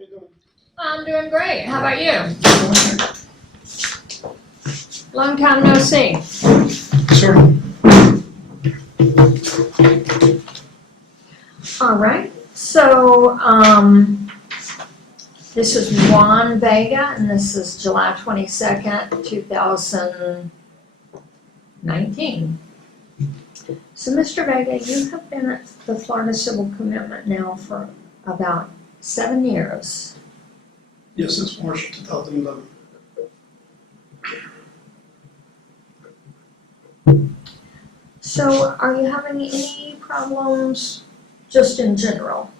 you doing? I'm doing great. How about you? Long time no see. Sir, All right. So, this is Juan Vega, and this is July 22nd, 2019. So, Mr. Vega, you have been at the Florida Civil Commitment now for about 7 years. yes, since March 2011. So, are you having any problems just in general?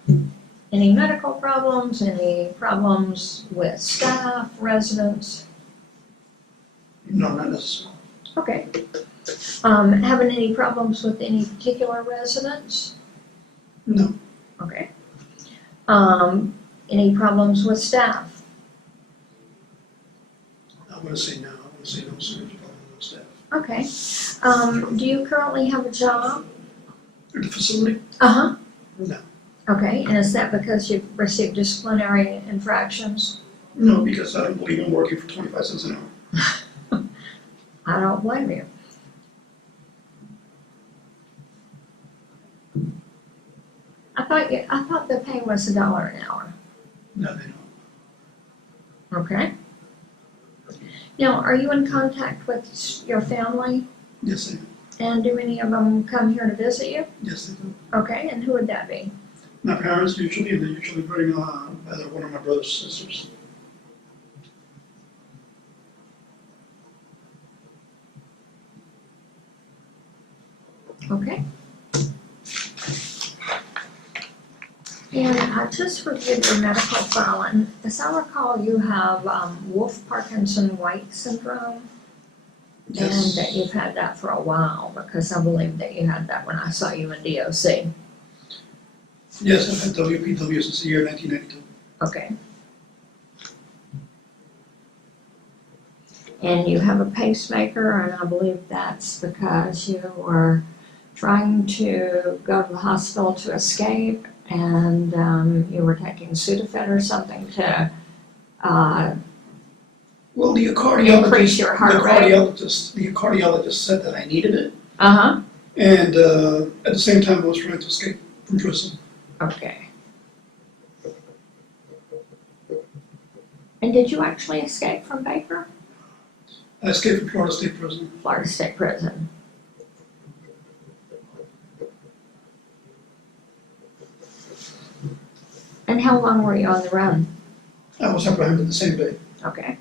Any medical problems, any problems with staff, residents? No, not necessarily. Okay. Having any problems with any particular residents? No, Okay. Any problems with staff? I want to say no. I want to say no serious problem with staff. Okay. Do you currently have a job? At the facility? Uh-huh. No. Okay, and is that because you've received disciplinary infractions? No, because I don't believe in working for 25 cents an hour. I don't blame you. I thought the pay was $1 an hour. No, they don't. Okay. Now, are you in contact with your family? Yes, they do. And do any of them come here to visit you? Yes, they do. Okay, and who would that be? My parents usually, and they usually bring either one of my brothers or sisters. Okay. And I just reviewed your medical file, and as I recall, you have Wolff-Parkinson-White syndrome, and Yes. that you've had that for a while, because I believe that you had that when I saw you in DOC. Yes, I've had WPW since the year 1992. Okay. And you have a pacemaker, and I believe that's because you were trying to go to the hospital to escape, and you were taking Sudafed or something to Well, the increase your heart rate. The cardiologist said that I needed it, Uh-huh. and at the same time I was trying to escape from prison. Okay. And did you actually escape from Baker? I escaped from Florida State Prison. Florida State Prison. And how long were you on the run? I was apprehended the same day. Okay.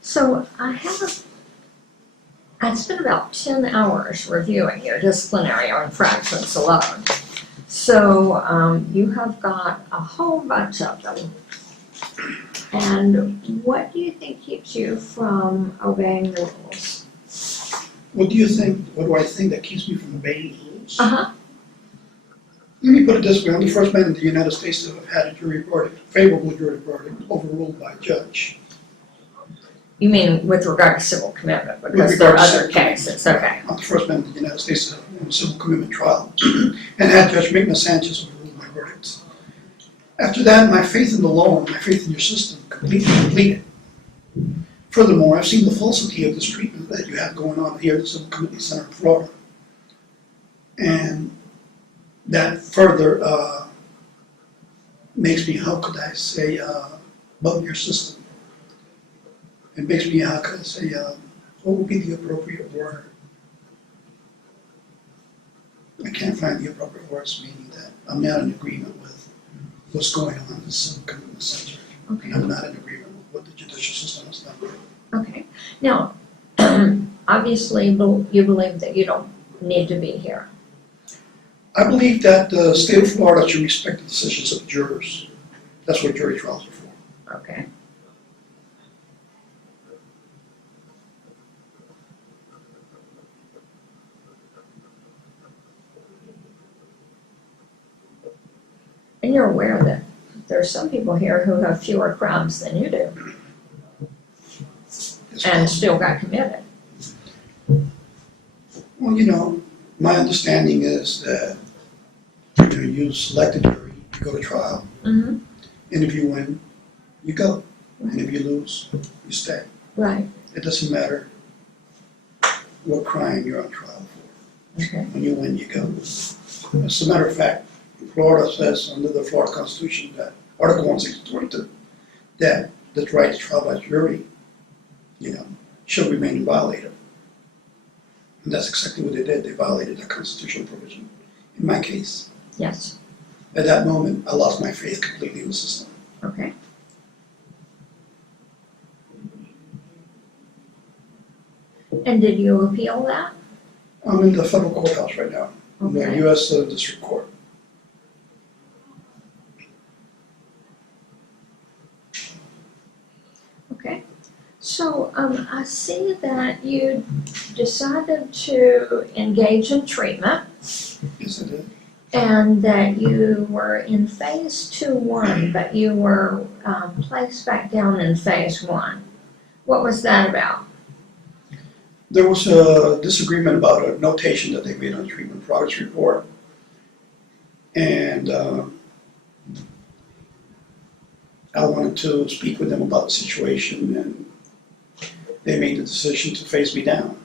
So I spent about 10 hours reviewing your disciplinary infractions alone. So you have got a whole bunch of them. And what do you think keeps you from obeying the rules? What do you think? What do I think that keeps me from obeying the rules? Uh-huh. Let me put it this way: I'm the first man in the United States to have had a jury verdict, favorable jury verdict, overruled by a judge. You mean with regard to civil commitment, With because there are regard to other civil cases, okay. I'm the first man in the United States to have a civil commitment trial, and had Judge Migna Sanchez overrule my verdict. After that, my faith in the law and my faith in your system completely depleted. Furthermore, I've seen the falsity of this treatment that you have going on here at the Civil Commitment Center in Florida. And that further makes me, how could I say, bug your system. It makes me, how could I say, what would be the appropriate word? I can't find the appropriate words, meaning that I'm not in agreement with what's going on in the Civil Commitment Center. Okay. I'm not in agreement with what the judicial system has done. Okay. Now, obviously, you believe that you don't need to be here. I believe that the state of Florida should respect the decisions of jurors. That's what jury trials are for. Okay. And you're aware that there are some people here who have fewer crimes than you do It's and possible. still got committed. Well, my understanding is that, you select a jury, you go to trial, Mm-hmm. and if you win, you go. And if you lose, you stay. Right, It doesn't matter what crime you're on trial for. okay, When you win, you go. As a matter of fact, Florida says under the Florida Constitution that Article 162, that the right to trial by jury, shall remain inviolate. And that's exactly what they did. They violated that constitutional provision. In my case, yes, at that moment, I lost my faith completely in the system. okay. And did you appeal that? I'm in the federal courthouse right now, in the Okay. U.S. District Court. Okay, so I see that you decided to engage in treatment Yes, I did. and that you were in phase 2-1, but you were placed back down in phase 1. What was that about? There was a disagreement about a notation that they made on the treatment progress report. And I wanted to speak with them about the situation, and they made the decision to face me down.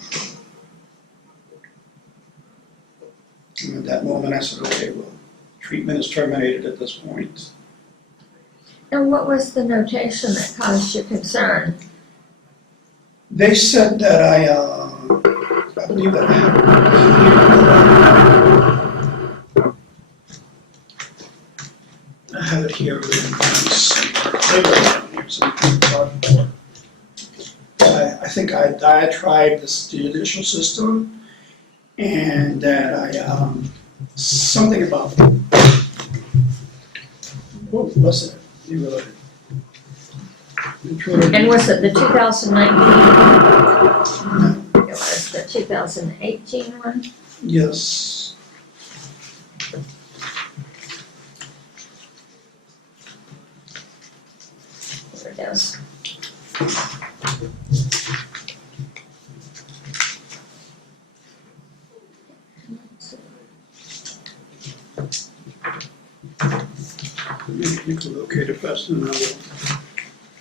And at that moment, I said, okay, well, treatment is terminated at this point. And what was the notation that caused you concern? They said that I believe that I have it here. I think I diatribed the judicial system, and that I, something about, what was it? You wrote it. And was it the 2019? No. It was the 2018 one? Yes. There it is. You can locate it faster than I will.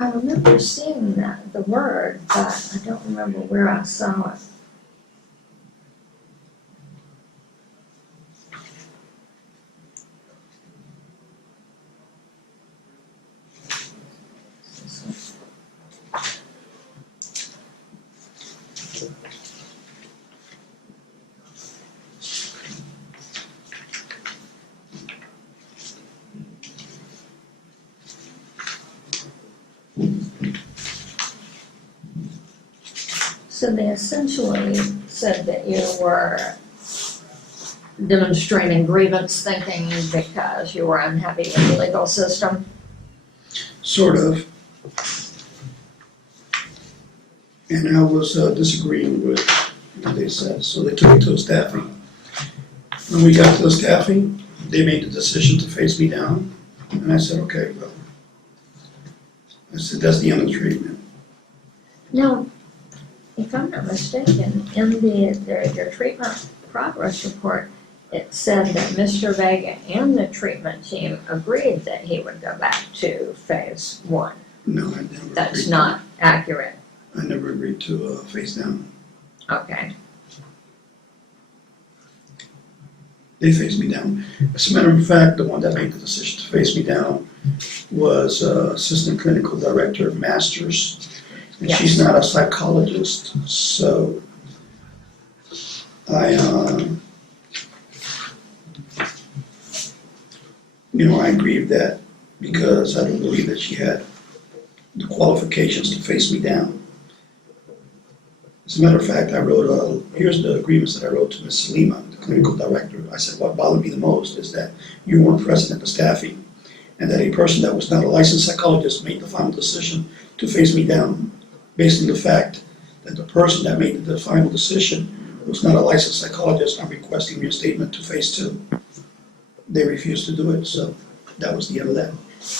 I remember seeing the word, but I don't remember where I saw it. So they essentially said that you were demonstrating grievance thinking because you were unhappy with the legal system? Sort of. And I was disagreeing with what they said, so they took me to a staffing. When we got to the staffing, they made the decision to face me down, and I said, okay, well, I said, that's the end of the treatment. Now, if I'm not mistaken, in your treatment progress report, it said that Mr. Vega and the treatment team agreed that he would go back to phase 1. No, I never agreed. That's not accurate. I never agreed to face down. Okay. They faced me down. As a matter of fact, the one that made the decision to face me down was Assistant Clinical Director Masters. And Yes. she's not a psychologist, so I agreed that because I don't believe that she had the qualifications to face me down. As a matter of fact, I wrote here's the agreements that I wrote to Ms. Salima, the clinical director, I said, what bothered me the most is that you weren't present at the staffing, and that a person that was not a licensed psychologist made the final decision to face me down based on the fact that the person that made the final decision was not a licensed psychologist. I'm requesting your statement to phase 2. They refused to do it, so that was the end of that.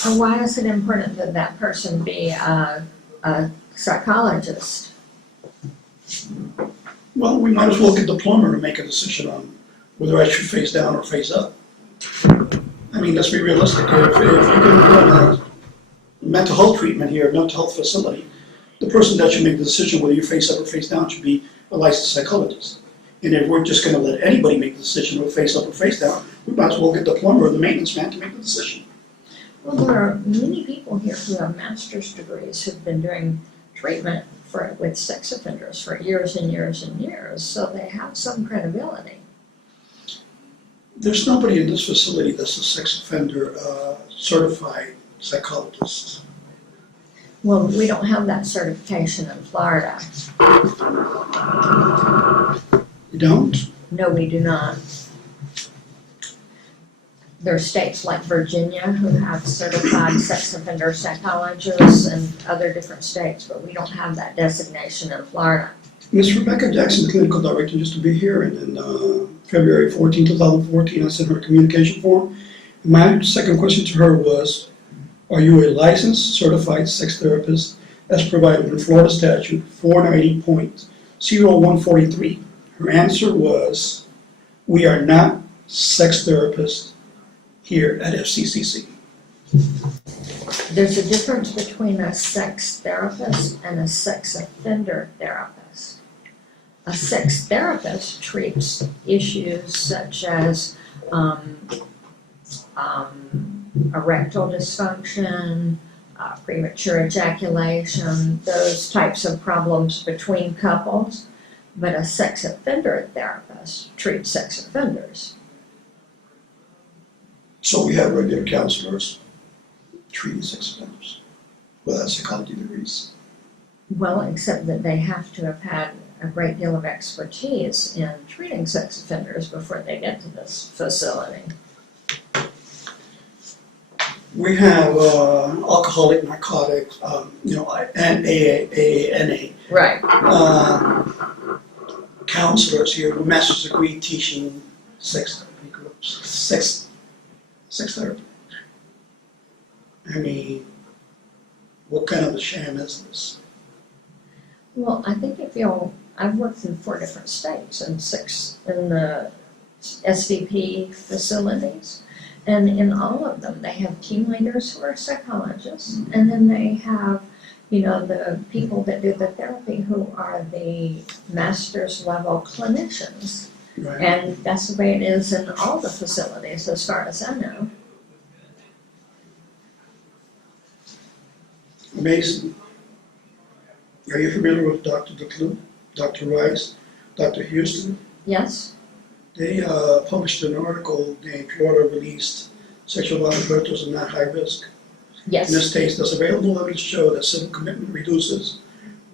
And why is it important that that person be a psychologist? Well, we might as well get the plumber to make a decision on whether I should face down or face up. I mean, let's be realistic. If you're going to mental health treatment here, mental health facility, the person that should make the decision whether you face up or face down should be a licensed psychologist. And if we're just going to let anybody make the decision of face up or face down, we might as well get the plumber or the maintenance man to make the decision. Well, there are many people here who have master's degrees who've been doing treatment with sex offenders for years and years and years, so they have some credibility. There's nobody in this facility that's a sex offender certified psychologist. Well, we don't have that certification in Florida. You don't? No, we do not. There are states like Virginia who have certified sex offender psychologists and other different states, but we don't have that designation in Florida. Ms. Rebecca Jackson, the clinical director, used to be here, and in February 14, 2014, I sent her a communication form. My second question to her was, are you a licensed certified sex therapist as provided in Florida statute 490.0143? Her answer was, we are not sex therapists here at FCCC. There's a difference between a sex therapist and a sex offender therapist. A sex therapist treats issues such as erectile dysfunction, premature ejaculation, those types of problems between couples, but a sex offender therapist treats sex offenders. So we have regular counselors treating sex offenders without psychology degrees. Well, except that they have to have had a great deal of expertise in treating sex offenders before they get to this facility. We have alcoholic, narcotics, and AA, Right. counselors here with master's degree teaching sex therapy groups, sex therapy. I mean, what kind of a sham is this? Well, I think I've worked in 4 different states and 6 in the SVP facilities. And in all of them, they have team leaders who are psychologists, and then they have, the people that do the therapy who are the master's level clinicians. Right. And that's the way it is in all the facilities, as far as I know. Amazing. Are you familiar with Dr. DeClue, Dr. Rice, Dr. Houston? Yes? They published an article named Florida Released Sexual Violence Predators Are Not High Risk. Yes. In this case, does available evidence show that civil commitment reduces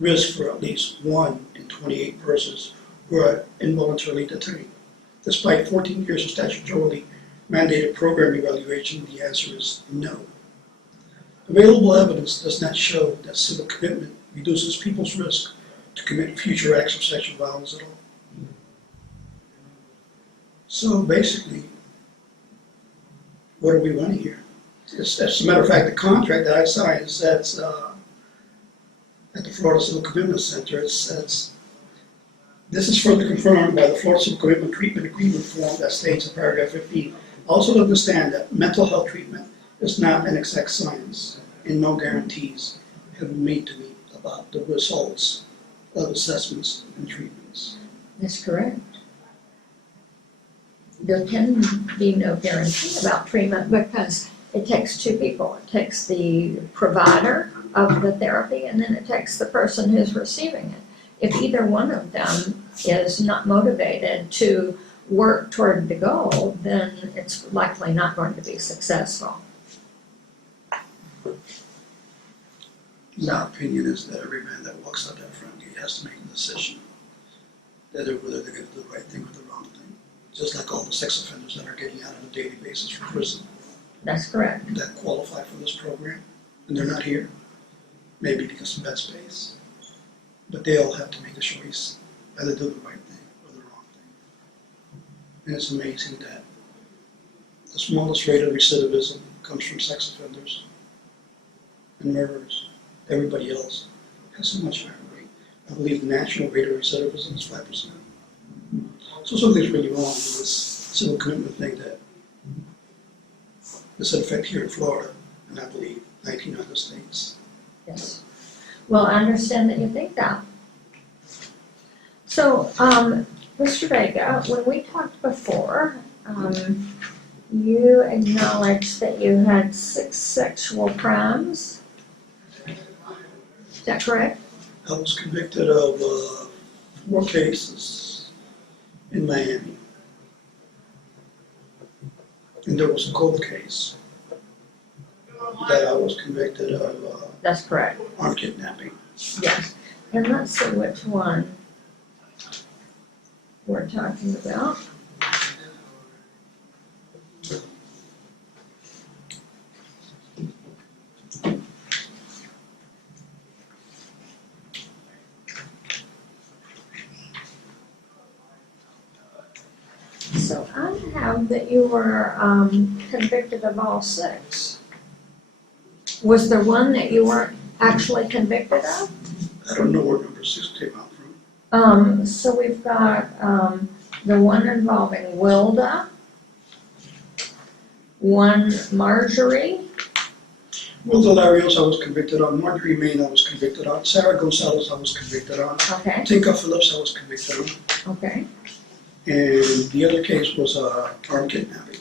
risk for at least 1 in 28 persons who are involuntarily detained? Despite 14 years of statutorily mandated program evaluation, the answer is no. Available evidence does not show that civil commitment reduces people's risk to commit future acts of sexual violence at all. So basically, what are we running here? As a matter of fact, the contract that I signed says at the Florida Civil Commitment Center, it says, this is further confirmed by the Florida Civil Commitment Treatment Agreement form that states in paragraph 15, also to understand that mental health treatment is not an exact science and no guarantees have been made to me about the results of assessments and treatments. That's correct. There can be no guarantee about treatment because it takes 2 people. It takes the provider of the therapy and then it takes the person who's receiving it. If either one of them is not motivated to work toward the goal, then it's likely not going to be successful. My opinion is that every man that walks out that front gate has to make a decision whether they're going to do the right thing or the wrong thing. just like all the sex offenders that are getting out on a daily basis from prison That's correct. that qualify for this program, and they're not here, maybe because of bed space. But they all have to make a choice, either do the right thing or the wrong thing. And it's amazing that the smallest rate of recidivism comes from sex offenders and murderers. Everybody else has a much higher rate. I believe the national rate of recidivism is 5%. So something's really wrong with this civil commitment thing that is in effect here in Florida, and I believe 19 other states. Yes. Well, I understand that you think that. So, Mr. Vega, when we talked before, you acknowledged that you had 6 sexual crimes. Is that correct? I was convicted of 4 cases in Miami. And there was a cold case that I was convicted of That's correct. armed kidnapping. Yes. And let's see which one we're talking about. So I have that you were convicted of all 6. Was there one that you weren't actually convicted of? I don't know where number 6 came out from. So we've got the one involving Wilda, one Marjorie. Will Delarios I was convicted on, Marjorie Main I was convicted on, Sarah Gonzalez I was convicted on, Okay, Tinka Phillips I was convicted on, okay, and the other case was armed kidnapping.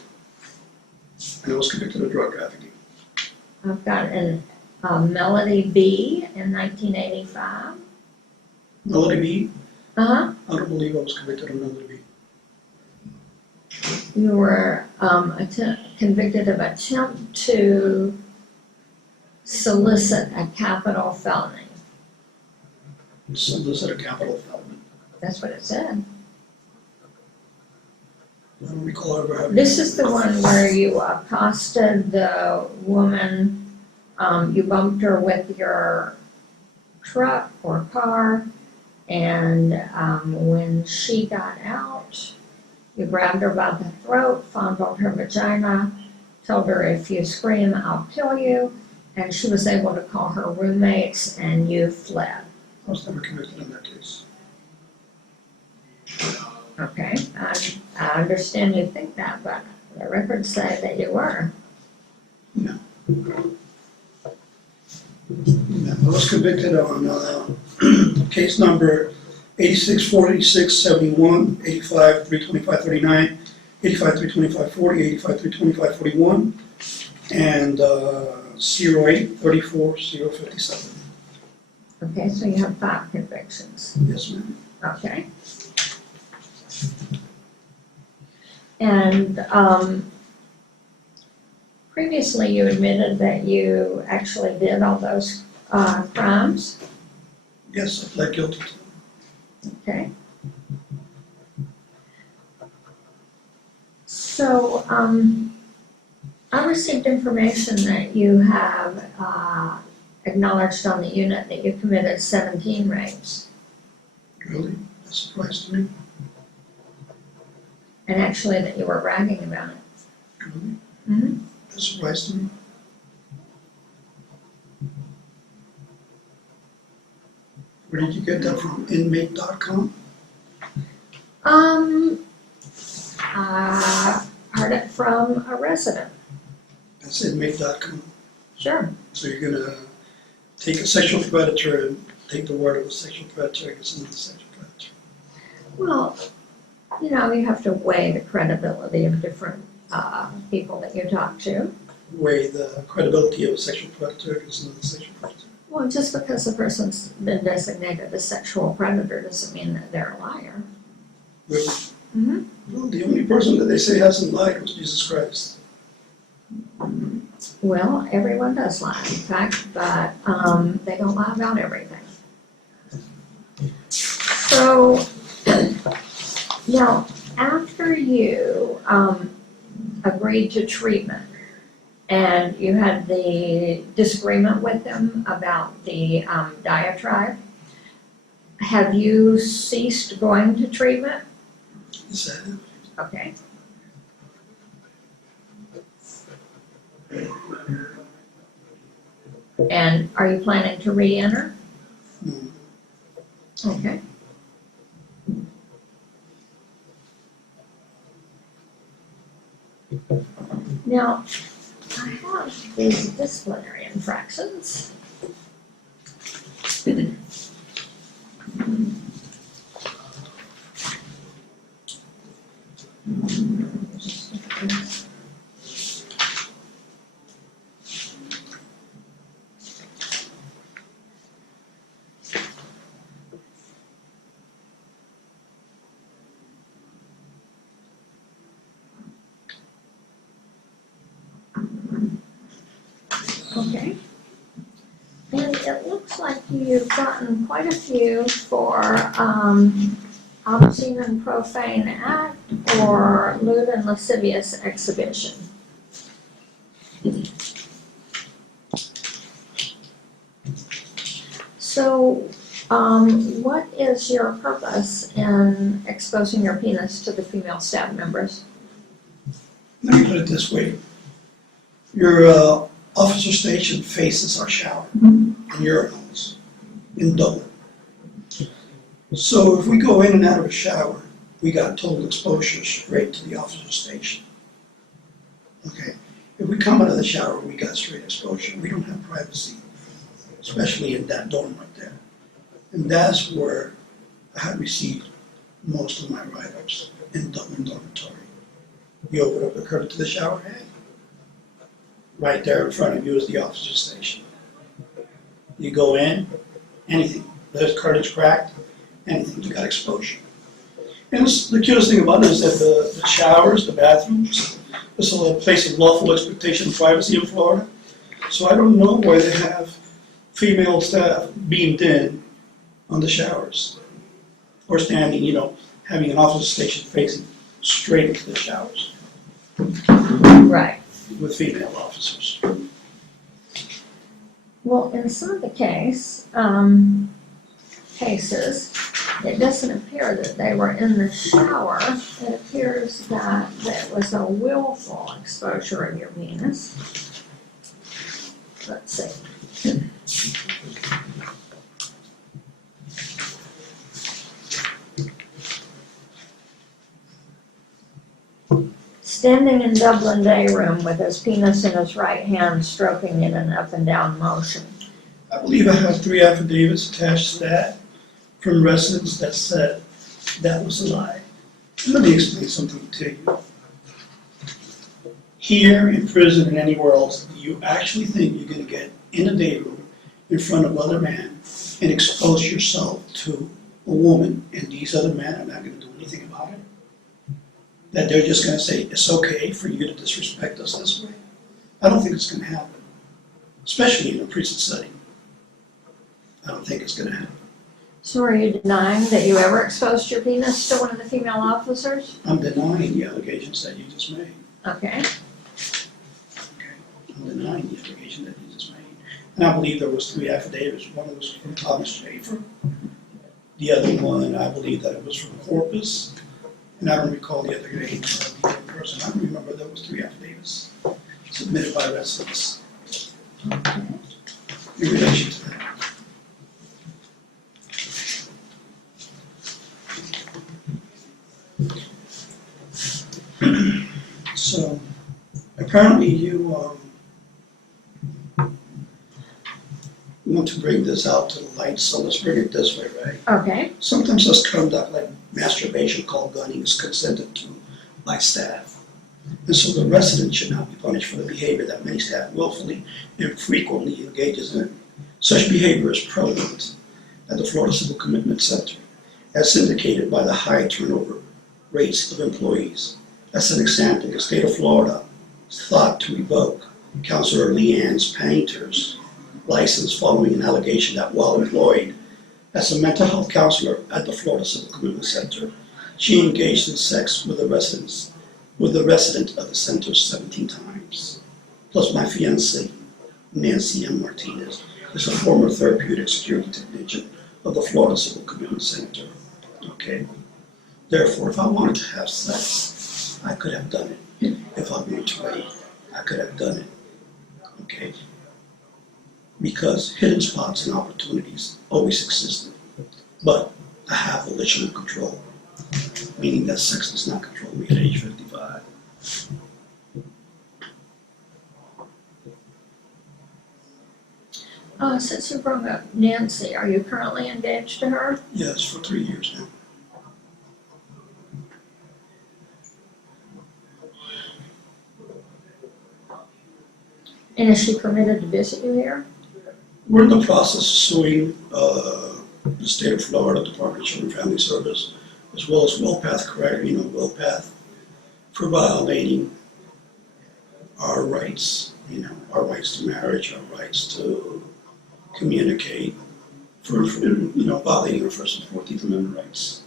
And I was convicted of drug trafficking. I've got Melody B in 1985. Melody B, Uh-huh, I don't believe I was convicted of Melody B. you were convicted of attempt to solicit a capital felony. Solicit a capital felony. That's what it said. I don't recall ever having. This is the one where you accosted the woman, you bumped her with your truck or car, and when she got out, you grabbed her by the throat, fondled her vagina, told her, if you scream, I'll kill you, and she was able to call her roommates, and you fled. I was never convicted in that case. Okay, I understand you think that, but the records say that you were. No. I was convicted on case number 864671, 85 325 39, 85 325 40, 85 325 41, and 08 34 057. Okay, so you have 5 convictions. Yes, ma'am. Okay. And previously you admitted that you actually did all those crimes, Yes, I pled guilty to. okay? So I received information that you have acknowledged on the unit that you committed 17 rapes. Really? That's a surprise to me. And actually that you were bragging about it. Really? Mm-hmm. That's a surprise to me. Where did you get that from? Inmate.com? I heard it from a resident. That's inmate.com. Sure. So you're gonna take a sexual predator and take the word of a sexual predator against another sexual predator. Well, you know, you have to weigh the credibility of different people that you talk to. Weigh the credibility of a sexual predator against another sexual predator. Well, just because a person's been designated a sexual predator doesn't mean that they're a liar. Really? Mm-hmm. Well, the only person that they say hasn't lied was Jesus Christ. Well, everyone does lie, in fact, but they don't lie about everything. So, now, after you agreed to treatment and you had the disagreement with them about the diatribe, have you ceased going to treatment? Is that it? Okay. And are you planning to re-enter? No. Okay. Now, I have these disciplinary infractions. Okay. And it looks like you've gotten quite a few for obscene and profane act or lewd and lascivious exhibition. So, what is your purpose in exposing your penis to the female staff members? Let me put it this way. Your officer station faces our shower and urinals in Dublin. So if we go in and out of a shower, we got total exposure straight to the officer station. Okay? If we come out of the shower, we got straight exposure. We don't have privacy, especially in that dorm right there. And that's where I had received most of my write-ups, in Dublin dormitory. You open up the curtain to the shower head. Right there in front of you is the officer station. You go in, anything. There's curtains cracked, anything, you got exposure. And the cutest thing about it is that the showers, the bathrooms, this is a place of lawful expectation of privacy in Florida. So I don't know why they have female staff beamed in on the showers. Or standing, having an officer station facing straight into the showers Right. with female officers. Well, in some of the cases, it doesn't appear that they were in the shower. It appears that it was a willful exposure of your penis. Let's see. Standing in Dublin day room with his penis in his right hand, stroking in an up and down motion. I believe I have 3 affidavits attached to that from residents that said that was a lie. Let me explain something to you. Here in prison and anywhere else, you actually think you're going to get in a day room in front of other men and expose yourself to a woman, and these other men are not going to do anything about it? That they're just going to say, it's okay for you to disrespect us this way? I don't think it's going to happen, especially in a prison setting. I don't think it's going to happen. So are you denying that you ever exposed your penis to one of the female officers? I'm denying the allegations that you just made. Okay. I'm denying the allegation that you just made. And I believe there was 3 affidavits. One was from Thomas Schaefer. The other one, I believe that it was from Corpus. And I don't recall the other name of the other person. I don't remember there was 3 affidavits submitted by residents Okay. in relation to that. So apparently you want to bring this out to the light, so let's bring it this way, right? Okay. Sometimes such conduct like masturbation called gunning is consented to by staff. And so the resident should not be punished for the behavior that many staff willfully and frequently engages in. Such behavior is prevalent at the Florida Civil Commitment Center, as indicated by the high turnover rates of employees. As an example, the state of Florida thought to revoke Counselor Leanne's painter's license following an allegation that while employed as a mental health counselor at the Florida Civil Commitment Center, She engaged in sex with the resident of the center 17 times. Plus my fiancée, Nancy M. Martinez, is a former therapeutic security technician of the Florida Civil Commitment Center. Okay? Therefore, if I wanted to have sex, I could have done it. If I wanted to rape, I could have done it. Okay? Because hidden spots and opportunities always existed. But I have volitional control, meaning that sex does not control me at age 55. Since you brought up Nancy, are you currently engaged to her? Yes, for 3 years now. And is she permitted to visit you here? We're in the process of suing the state of Florida Department of Children and Family Service, as well as WellPath, for violating our rights, our rights to marriage, our rights to communicate, for violating our First and 14th Amendment rights.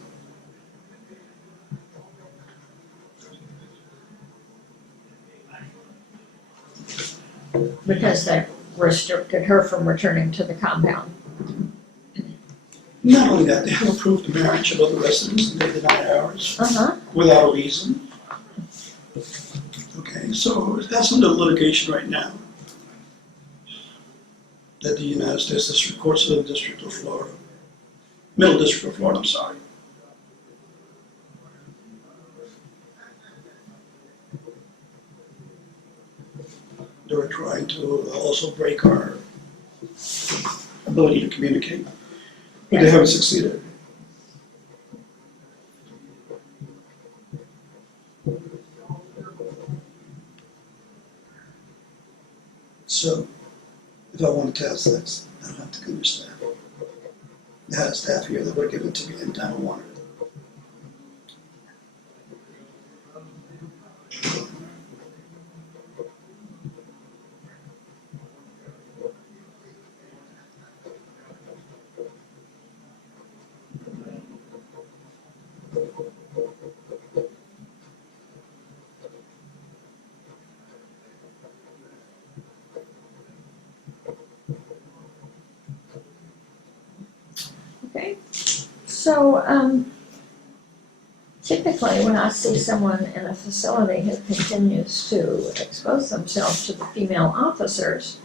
Because they restricted her from returning to the compound. Not only that, they have approved the marriage of other residents and they deny ours without a reason. Okay, so that's under litigation right now. That the United States District Courts of the District of Florida, Middle District of Florida, I'm sorry. They were trying to also break our ability to communicate, but they haven't succeeded. So, if I wanted to have sex, I don't have to come to staff. I had a staff here that would give it to me anytime I wanted it. Okay, so typically when I see someone in a facility who continues to expose themselves to the female officers,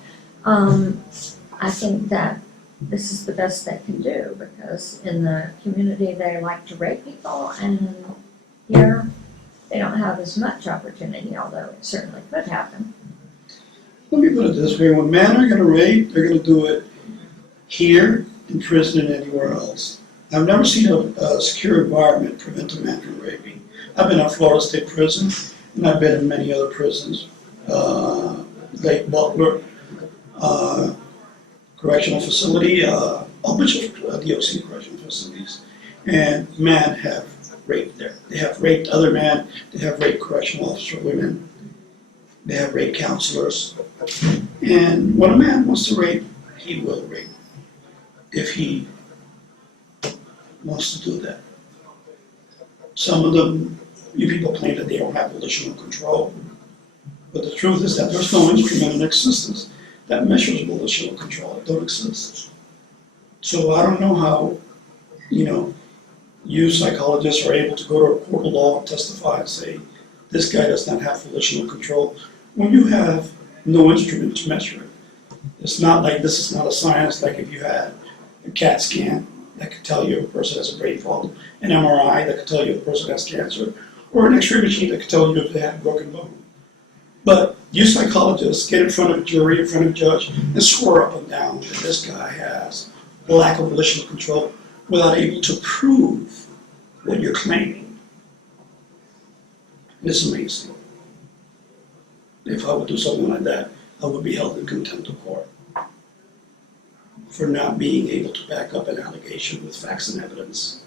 I think that this is the best they can do, because in the community they like to rape people, and here they don't have as much opportunity, although it certainly could happen. Let me put it this way, when men are gonna rape, they're gonna do it here, in prison, and anywhere else. I've never seen a secure environment prevent a man from raping. I've been at Florida State Prison, and I've been in many other prisons, Lake Butler, correctional facility, a bunch of DOC correctional facilities, and men have raped there. They have raped other men, they have raped correctional officer women, they have raped counselors, and when a man wants to rape, he will rape, if he wants to do that. Some of them, you people claim that they don't have volitional control, but the truth is that there's no instrument in existence that measures volitional control. It don't exist. So I don't know how, you psychologists are able to go to a court of law and testify and say, this guy does not have volitional control, when you have no instrument to measure it. It's not like, this is not a science like if you had a CAT scan that could tell you if a person has a brain problem, an MRI that could tell you if a person has cancer, or an X-ray machine that could tell you if they had a broken bone. But you psychologists get in front of a jury, in front of a judge, and swear up and down that this guy has a lack of volitional control without able to prove what you're claiming. It's amazing. If I would do something like that, I would be held in contempt of court for not being able to back up an allegation with facts and evidence.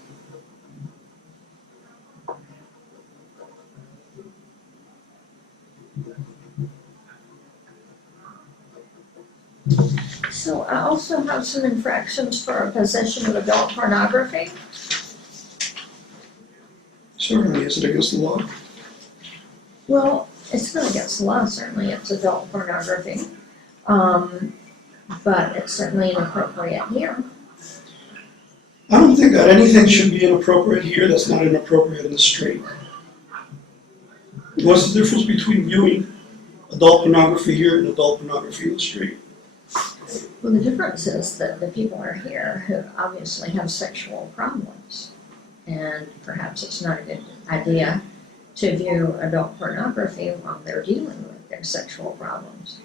So I also have some infractions for possession of adult pornography. Certainly, is it against the law? Well, it's not against the law, certainly it's adult pornography. But it's certainly inappropriate here. I don't think that anything should be inappropriate here that's not inappropriate in the street. What's the difference between viewing adult pornography here and adult pornography in the street? Well, the difference is that the people are here who obviously have sexual problems. And perhaps it's not a good idea to view adult pornography while they're dealing with their sexual problems.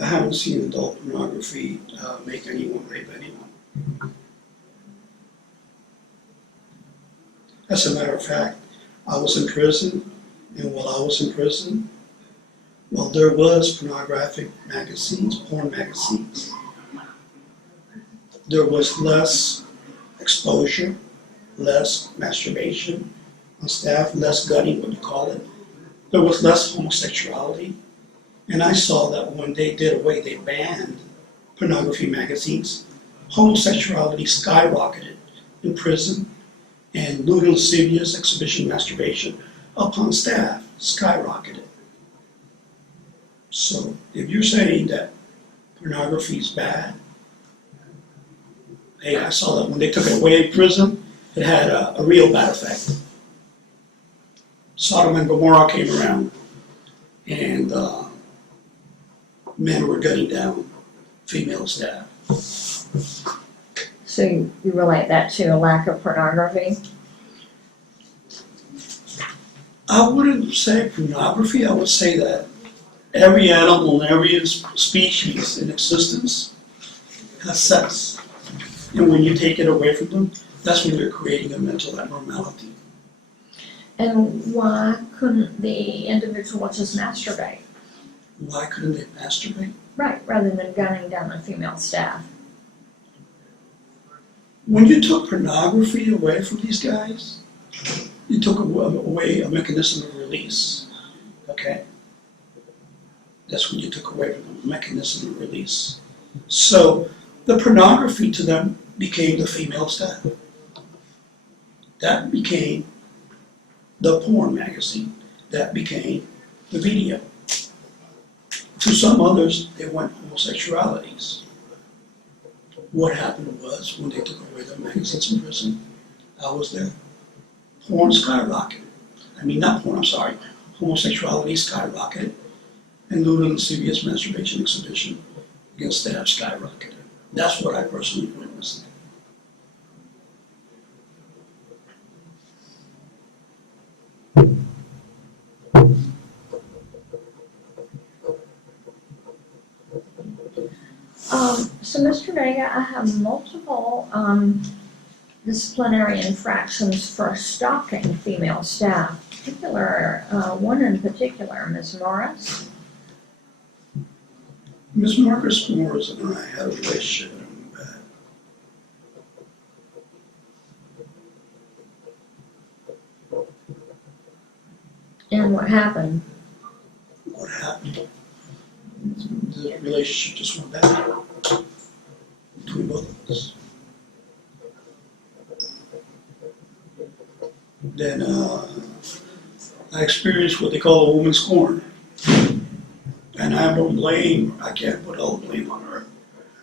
I haven't seen adult pornography make anyone rape anyone. As a matter of fact, I was in prison, and while I was in prison, well, there was pornographic magazines, porn magazines. There was less exposure, less masturbation on staff, less gutting, what you call it. There was less homosexuality. And I saw that when they banned pornography magazines, homosexuality skyrocketed in prison, and lewd and lascivious exhibition masturbation upon staff skyrocketed. So if you're saying that pornography is bad, hey, I saw that when they took it away in prison, it had a real bad effect. Sodom and Gomorrah came around, and men were gutting down female staff. So you relate that to a lack of pornography? I wouldn't say pornography, I would say that every animal and every species in existence has sex. And when you take it away from them, that's when you're creating a mental abnormality. And why couldn't the individual just masturbate? Why couldn't they masturbate? Right, rather than gunning down a female staff. When you took pornography away from these guys, you took away a mechanism of release, okay? That's when you took away from them, a mechanism of release. So the pornography to them became the female staff. That became the porn magazine. That became the video. To some others, they went homosexualities. What happened was, when they took away the magazines in prison, I was there. Porn skyrocketed. Homosexuality skyrocketed, and lewd and lascivious masturbation exhibition against staff skyrocketed. That's what I personally witnessed. So Mr. Vega, I have multiple disciplinary infractions for stalking female staff. One in particular, Ms. Morris. Ms. Marcus Morris and I had a relationship in the back. And what happened? What happened? The relationship just went bad between both of us. Then I experienced what they call a woman's corner. And I don't blame, I can't put all the blame on her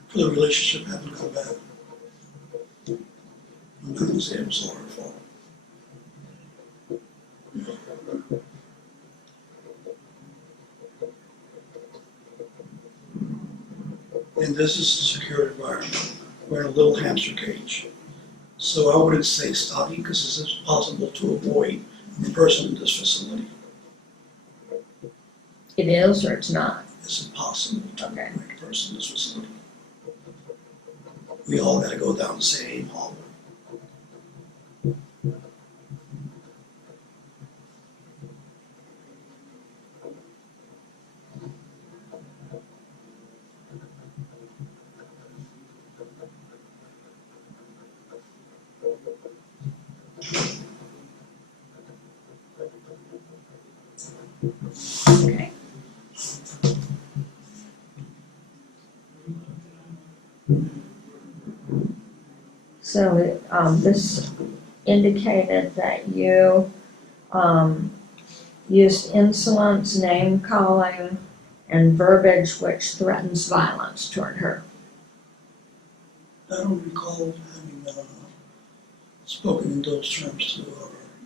for the relationship having gone bad. I'm not going to say it was all her fault. And this is a secure environment. We're in a little hamster cage. So I wouldn't say stalking because it's impossible to avoid a person in this facility. It is or it's not? It's impossible to Okay. avoid a person in this facility. We all got to go down the same hall. Okay. So this indicated that you, used insolence, name calling, and verbiage which threatens violence toward her. I don't recall having spoken in those terms to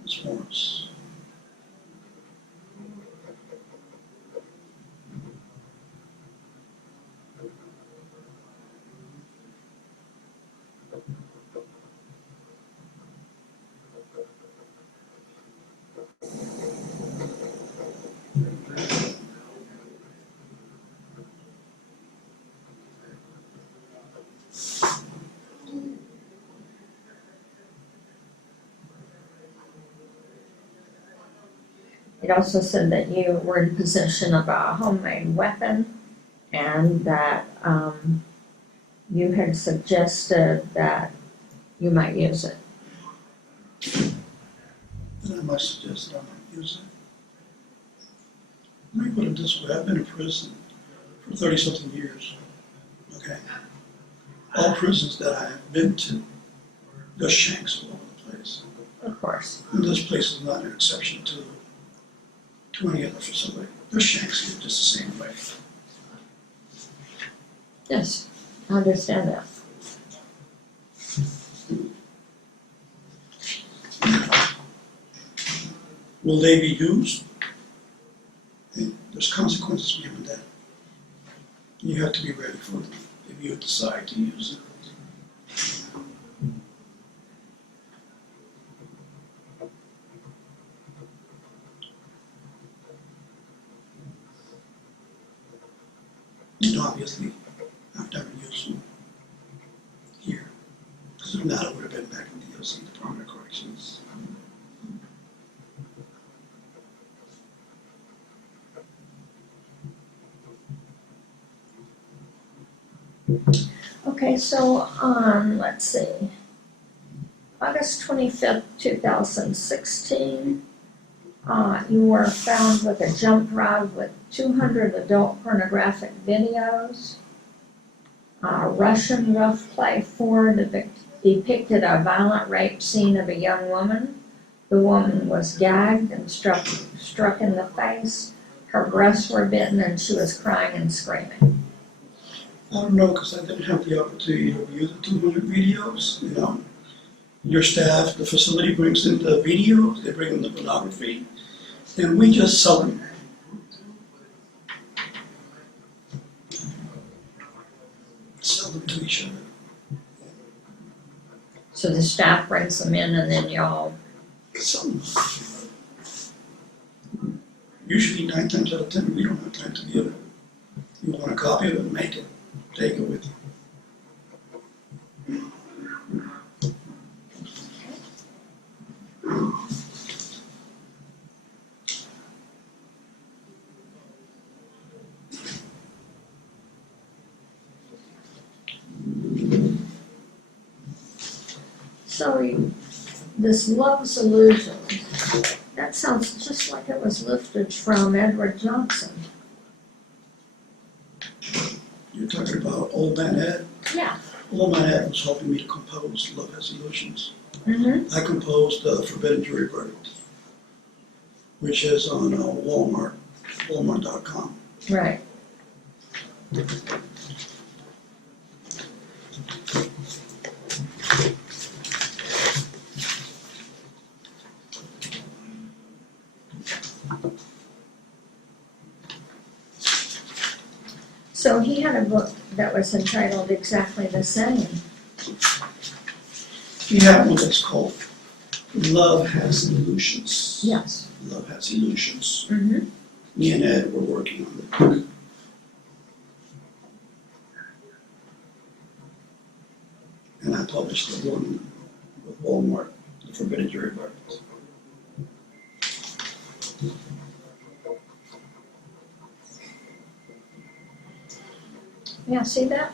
Ms. Morris. It also said that you were in possession of a homemade weapon and that, you had suggested that you might use it. And I might suggest that I might use it. Let me put it this way, I've been in prison for 30-something years, okay? All prisons that I have been to, there's shanks all over the place. Of course. And this place is not an exception to any other facility. There's shanks here just the same way. Yes, I understand that. Will they be used? There's consequences behind that. You have to be ready for them if you decide to use it. And obviously, I've never used them here, because if not, it would have been back in the DOC, Department of Corrections. Okay, so on, let's see, August 25th, 2016, you were found with a jump drive with 200 adult pornographic videos. Russian rough play 4 depicted a violent rape scene of a young woman. The woman was gagged and struck in the face. Her breasts were bitten and she was crying and screaming. I don't know, because I didn't have the opportunity to view the 200 videos, you know. Your staff, the facility brings in the videos, they bring in the pornography, and we just sell them. Sell them to each other. So the staff brings them in and then y'all, Sell them. Usually 9 times out of 10, we don't have time to view it. You want a copy of it, make it, take it with you. this love's illusion, that sounds just like it was lifted from Edward Johnson. You're talking about Old Man Ed? Yeah. Old Man Ed was helping me to compose Love Has Illusions. Mm-hmm. I composed Forbidden Jury Verdict, which is on Walmart.com. Right. So he had a book that was entitled exactly the same. He had one that's called Love Has Illusions. Yes. Love Has Illusions. Mm-hmm. Me and Ed were working on the book. And I published the one with Walmart, the Forbidden Jury Verdict. Yeah, see that?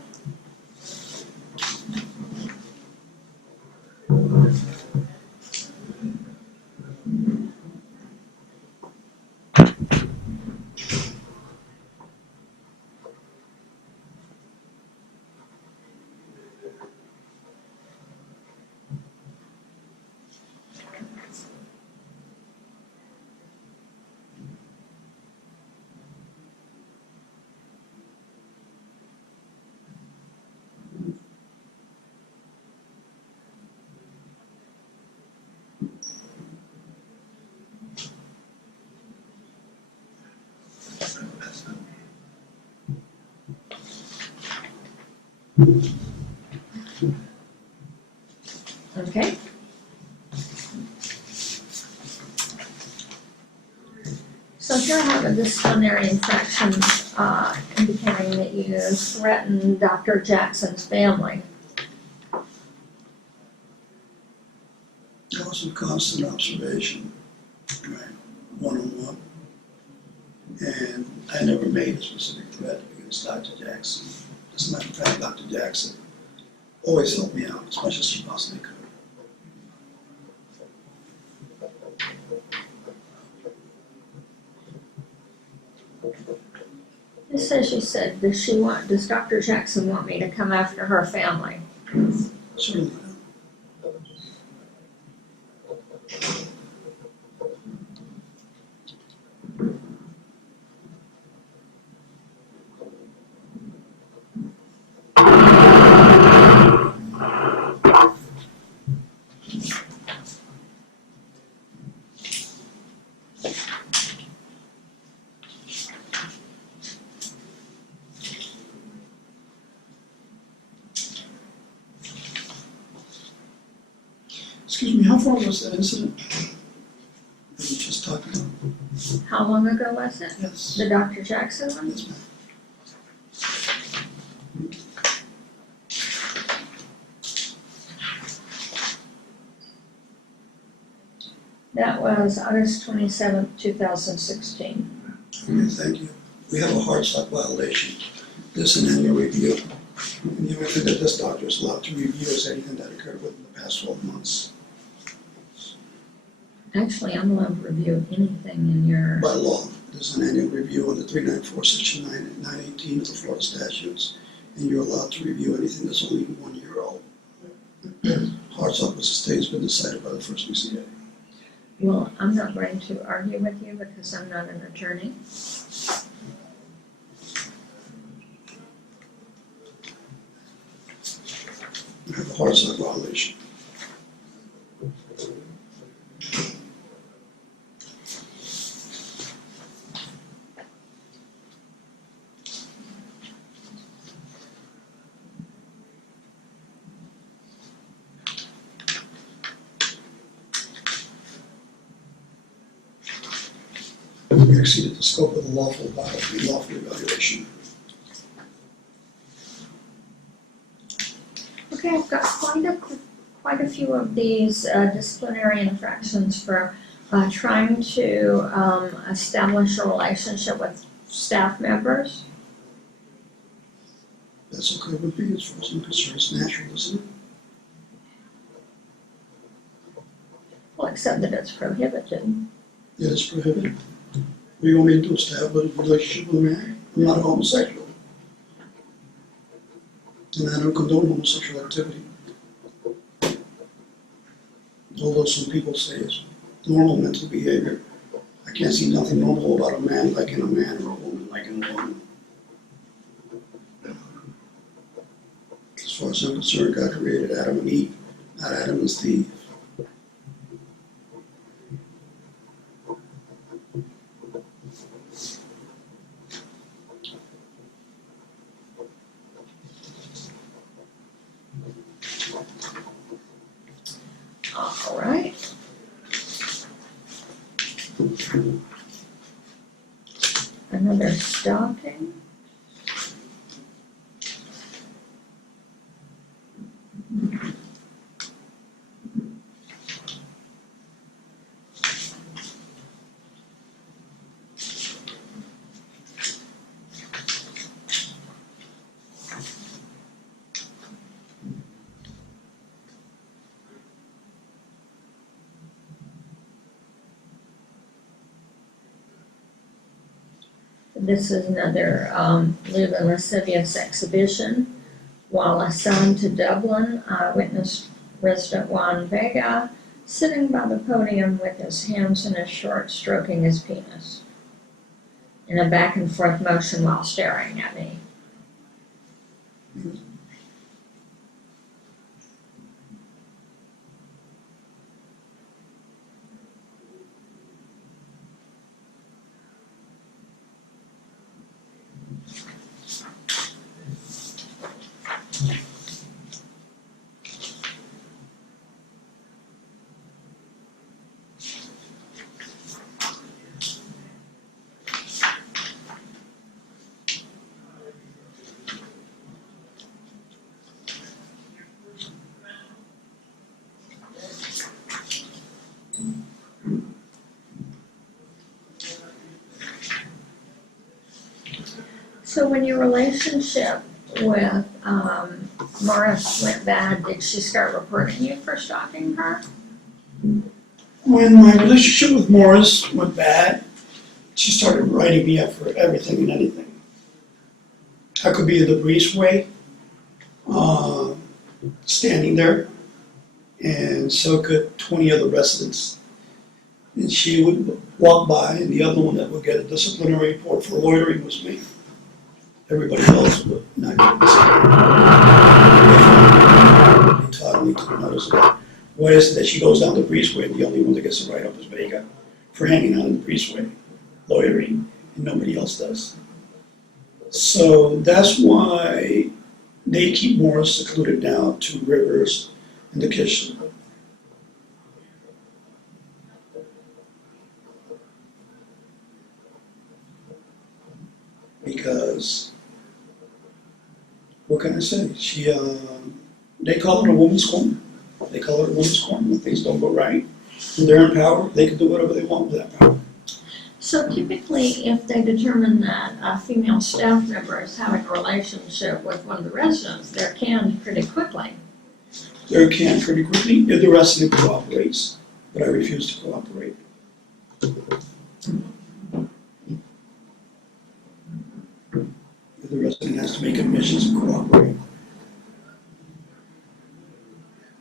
Okay. So here I have a disciplinary infraction, indicating that you threatened Dr. Jackson's family. That was a constant observation, right, one-on-one. And I never made a specific threat against Dr. Jackson. As a matter of fact, Dr. Jackson always helped me out as much as she possibly could. It says you said, does Dr. Jackson want me to come after her family? Certainly. Excuse me, how far was that incident that you just talked about? How long ago was it? Yes. The Dr. Jackson one? Yes, ma'am. That was August 27th, 2016. Okay, thank you. We have a hard stop violation. This is an annual review. And the only thing that this doctor is allowed to review is anything that occurred within the past 12 months. Actually, I'm allowed to review anything in your, By law, there's an annual review under 394, section 918 of the Florida statutes, and you're allowed to review anything that's only 1 year old. Hard stop was a stay has been decided by the first BCA. well, I'm not going to argue with you because I'm not an attorney. You have a hard stop violation. You exceeded the scope of the lawful evaluation. Okay, I've got quite a few of these disciplinary infractions for trying to establish a relationship with staff members. That's okay with me as far as I'm concerned. It's natural, isn't it? Well, except that it's prohibited. It is prohibited. What do you want me to do, establish a relationship with a man? I'm not a homosexual. And I don't condone homosexual activity. Although some people say it's normal mental behavior, I can't see nothing normal about a man liking a man or a woman liking a woman. As far as I'm concerned, God created Adam and Eve, not Adam and Steve. All right. Another stalking. This is another lewd and lascivious exhibition. While assigned to Dublin, I witnessed resident Juan Vega sitting by the podium with his hands in his shorts, stroking his penis in a back and forth motion while staring at me. So when your relationship with Morris went bad, did she start reporting you for stalking her? When my relationship with Morris went bad, she started writing me up for everything and anything. I could be in the breezeway, standing there, and so could 20 other residents. And she would walk by, and the other one that would get a disciplinary report for loitering was me. Everybody else would not get disciplinary. They taught me to notice that. Why is it that she goes down the breezeway and the only one that gets a write-up is Vega for hanging out in the breezeway, loitering, and nobody else does. So that's why they keep Morris secluded down to Rivers and the kitchen. Because, what can I say? They call it a woman's corner. They call it a woman's corner when things don't go right. When they're in power, they can do whatever they want with that power. So typically, if they determine that a female staff member is having a relationship with one of the residents, they're canned pretty quickly. They're canned pretty quickly if the resident cooperates, but I refuse to cooperate. If the resident has to make admissions and cooperate.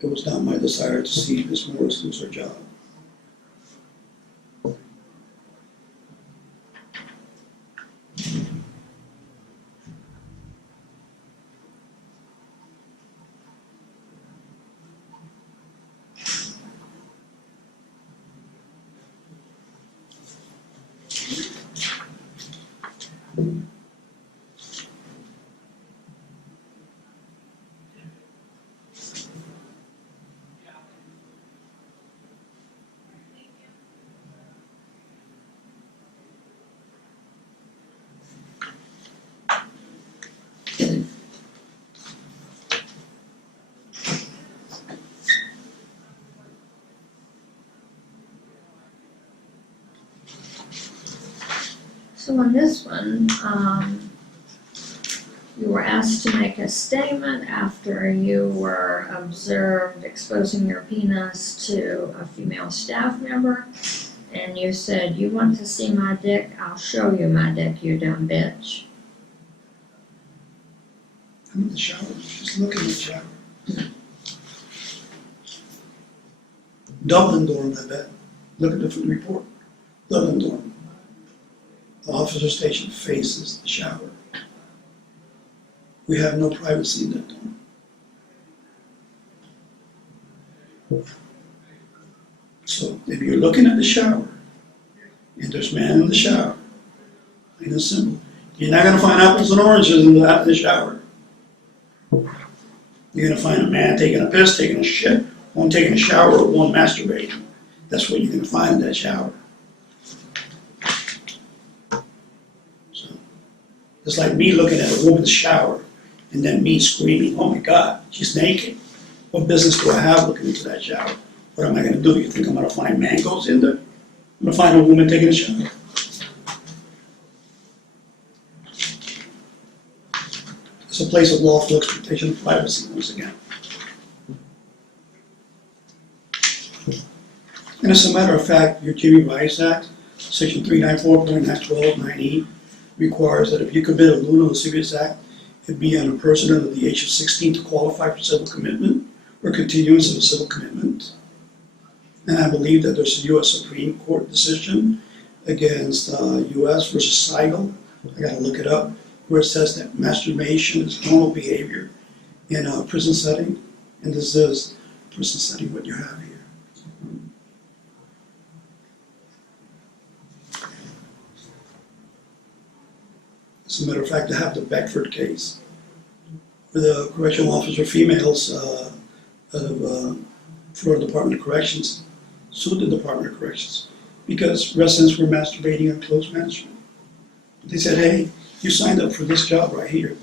It was not my desire to see Ms. Morris lose her job. So on this one, you were asked to make a statement after you were observed exposing your penis to a female staff member, and you said, "You want to see my dick? I'll show you my dick, you dumb bitch." I'm in the shower, just look in the shower. Dublin dorm, I bet. Look at the report. Dublin dorm. The officer station faces the shower. We have no privacy in that dorm. So if you're looking at the shower, and there's man in the shower, plain and simple, you're not gonna find apples and oranges in the shower. You're gonna find a man taking a piss, taking a shit, one taking a shower, one masturbating. That's what you're gonna find in that shower. So, it's like me looking at a woman's shower and then me screaming, "Oh my God, she's naked." What business do I have looking into that shower? What am I gonna do? You think I'm gonna find mangoes in there? I'm gonna find a woman taking a shower. It's a place of lawful expectation of privacy, once again. And as a matter of fact, your Human Rights Act, section 394.912(9)(e), requires that if you commit a lewd or lascivious act, it be on a person under the age of 16 to qualify for civil commitment or continuance of a civil commitment. And I believe that there's a U.S. Supreme Court decision against U.S. versus Seigel, I gotta look it up, where it says that masturbation is normal behavior in a prison setting, and this is a prison setting what you have here. As a matter of fact, I have the Beckford case, where the correctional officer females out of Florida Department of Corrections sued the Department of Corrections because residents were masturbating on closed management. They said, "Hey, you signed up for this job right here.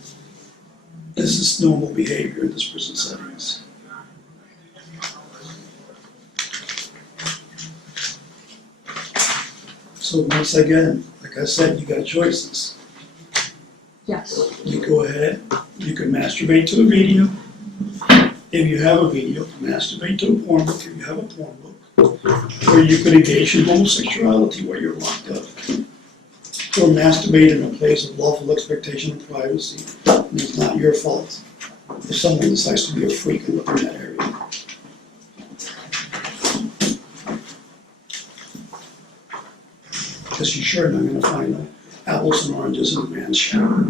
This is normal behavior in this prison settings." So once again, like I said, you got choices. Yes. You go ahead, you can masturbate to a video. If you have a video, masturbate to a porn book if you have a porn book. Or you could engage in homosexuality where you're locked up. Or masturbate in a place of lawful expectation and privacy. And it's not your fault if someone decides to be a freak and look in that area. Because you're sure not gonna find no apples and oranges in a man's shower.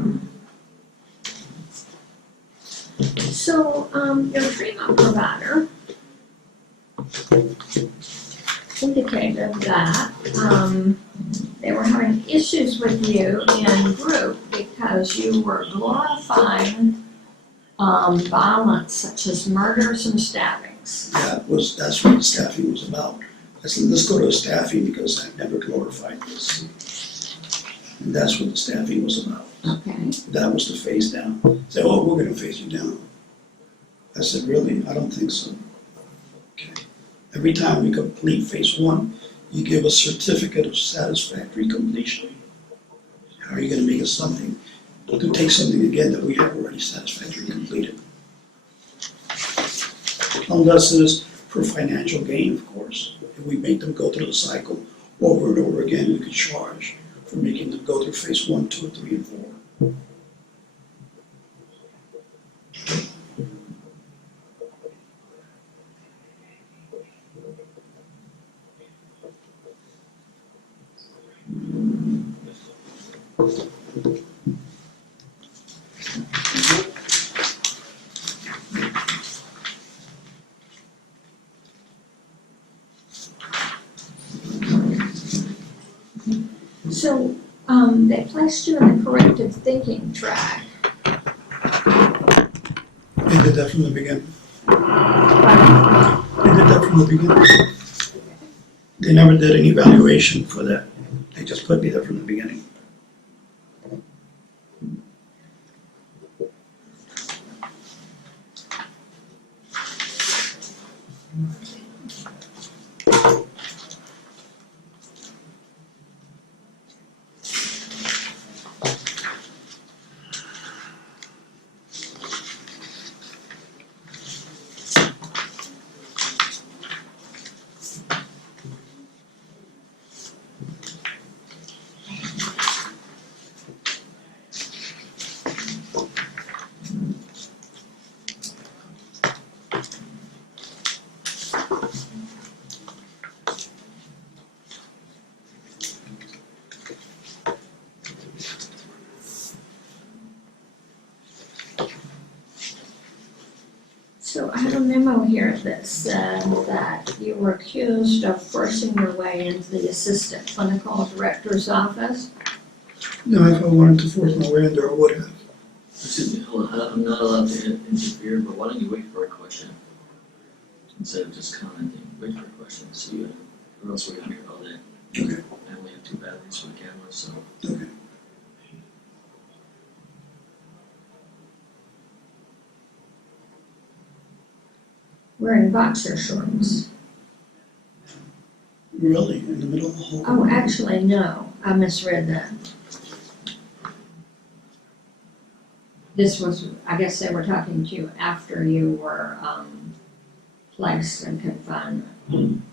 So, your treatment provider indicated that, they were having issues with you in group because you were glorifying, violence such as murders and stabbings. That's what the staffing was about. I said, let's go to staffing because I've never glorified this. And that's what the staffing was about. Okay. That was the phase down. Say, oh, we're gonna phase you down. I said, really? I don't think so. Okay. Every time we complete phase one, you give a certificate of satisfactory completion. How are you gonna make us something, to take something again that we have already satisfactorily completed? Unless it is for financial gain, of course. If we make them go through the cycle over and over again, we could charge for making them go through phase 1, 2, 3, and 4. So, they placed you in the corrective thinking track. They did that from the beginning. They did that from the beginning. They never did any evaluation for that. They just put me there from the beginning. So I have a memo here that said that you were accused of forcing your way into the assistant clinical director's office. Now, if I wanted to force my way in there, I would have. Excuse me, hold on, I'm not allowed to interfere, but why don't you wait for a question? Instead of just commenting, wait for a question, see you, or else we're gonna be here all day. Okay. I only have 2 batteries for the camera, so. Okay. Wearing boxer shorts. Really? In the middle of the whole? Oh, actually, no, I misread that. This was, I guess they were talking to you after you were, placed in confinement.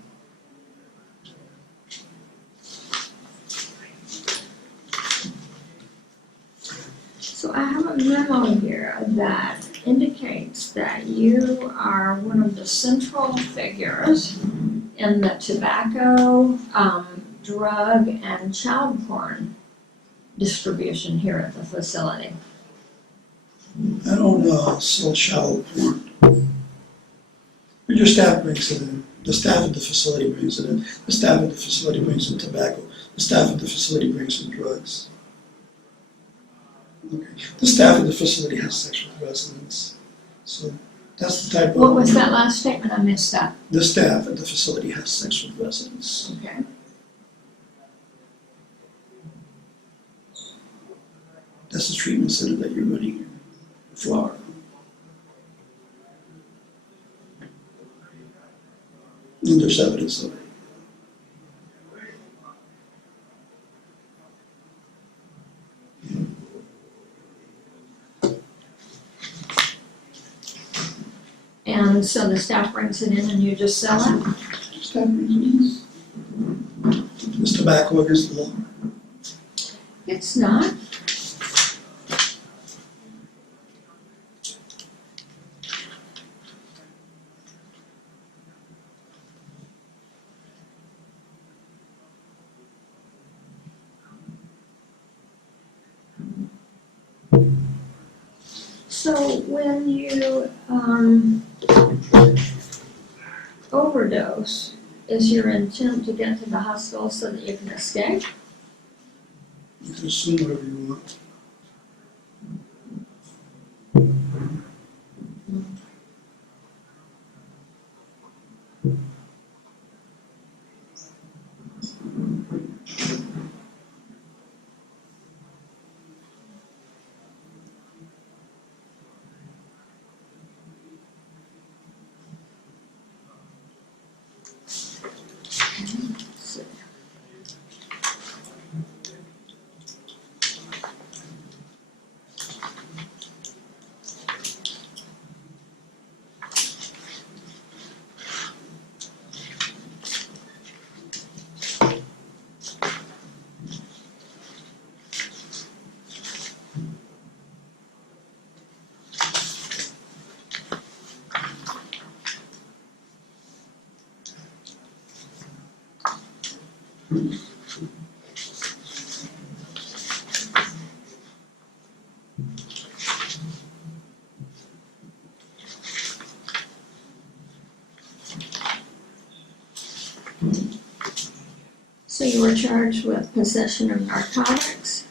So I have a memo here that indicates that you are one of the central figures in the tobacco, drug, and child porn distribution here at the facility. I don't sell child porn. But your staff brings it in. The staff at the facility brings it in. The staff at the facility brings in tobacco. The staff at the facility brings in drugs. Okay. The staff at the facility has sex with residents. So that's the type of. What was that last statement? I missed that. The staff at the facility has sex with residents. Okay. That's the treatment center that you're running in Florida. And there's evidence of it. And so the staff brings it in and you just sell it? Staff reasons. This tobacco against the law. It's not. So when you overdose, is your intent to get to the hospital so that you can escape? You can assume whatever you want. So you were charged with possession of narcotics?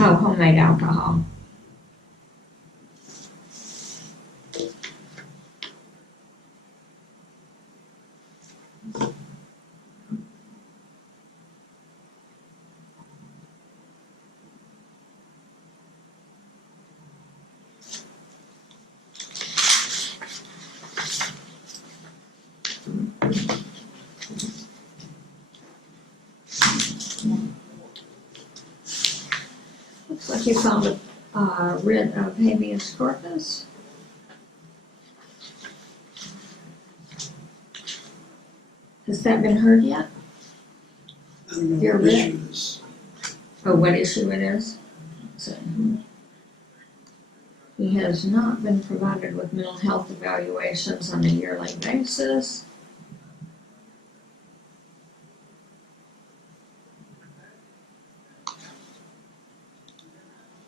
Oh, homemade alcohol. Looks like you found a writ of habeas corpus. Has that been heard yet? I don't know Your what writ? issue it is. Or what issue it is? So, he has not been provided with mental health evaluations on a yearly basis.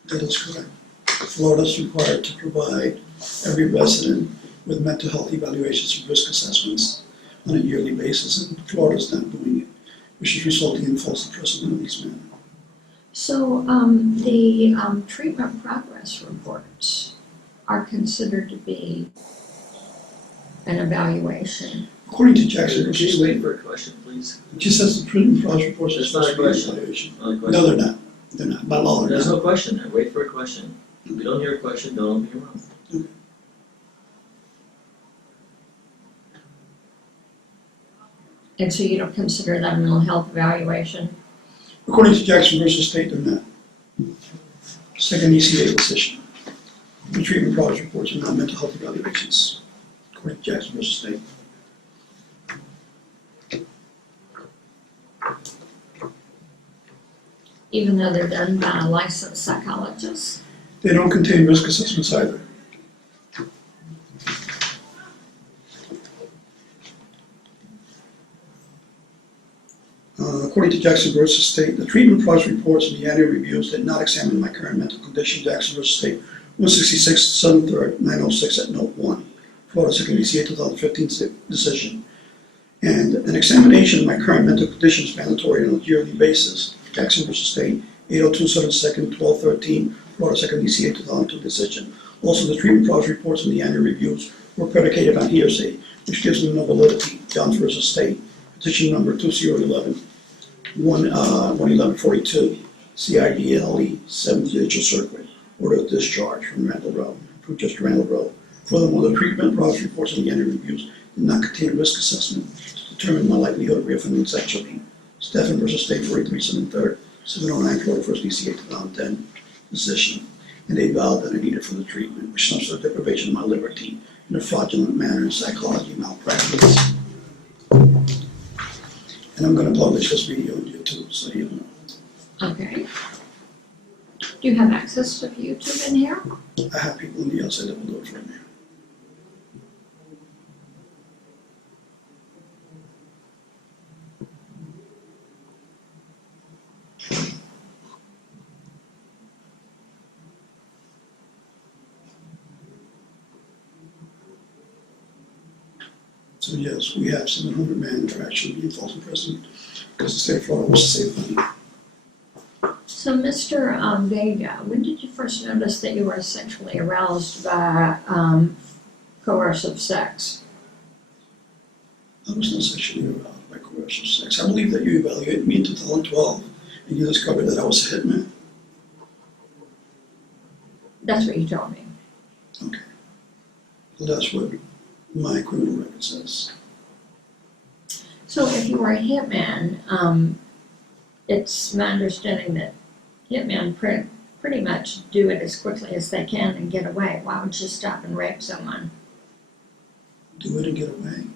That is correct. Florida is required to provide every resident with mental health evaluations and risk assessments on a yearly basis, and Florida is not doing it, which is resulting in false imprisonment of these men. So, the treatment progress reports are considered to be an evaluation. According to Jackson Could versus you wait State, for a question, please? it just says the treatment progress reports are That's not a supposed to be an question. evaluation. Another No, question? they're not. They're not. By law, they're There's not. no question there, wait for a question. If you don't hear a question, don't open your mouth. And so you don't consider that a mental health evaluation? According to Jackson versus State, they're not. Second ECA decision. The treatment progress reports are not mental health evaluations, according to Jackson versus State. Even though they're done by a licensed psychologist? They don't contain risk assessments either. According to Jackson versus State, the treatment progress reports and the annual reviews did not examine my current mental condition. Jackson versus State, 166, 7th 3rd, 906 at note 1, Florida Second ECA 2015 decision. And an examination of my current mental condition is mandatory on a yearly basis. Jackson versus State, 802/7/2, 1213, Florida Second ECA 2002 decision. Also, the treatment progress reports and the annual reviews were predicated on hearsay, which gives them no validity. Johns versus State, petition number 2011. 1142, CIDLE, 7th Judicial Circuit, order of discharge from Randall Road, from Judge Randall Road. Furthermore, the treatment progress reports and the annual reviews did not contain risk assessment to determine my likelihood of reoffending sexually. Stephan versus State, 43, 7th 3rd, 709, Florida First DCA 2010 decision. and they vowed that I needed further treatment, which some sort of deprivation of my liberty in a fraudulent manner and psychology malpractice. And I'm gonna publish this video on YouTube, so you know. Okay. Do you have access to YouTube in here? I have people on the outside that will do it for me. So yes, we have 700 men that are actually being false imprisoned because the state of Florida was to save money. So, Mr. Vega, when did you first notice that you were sexually aroused by coercive sex? I was not sexually aroused by coercive sex. I believe that you evaluated me in 2012 and you discovered that I was a hitman. That's what you told me. Okay. Well, that's what my criminal record says. So if you were a hitman, it's my understanding that hitmen pretty much do it as quickly as they can and get away. Why would you stop and rape someone? Do it and get away.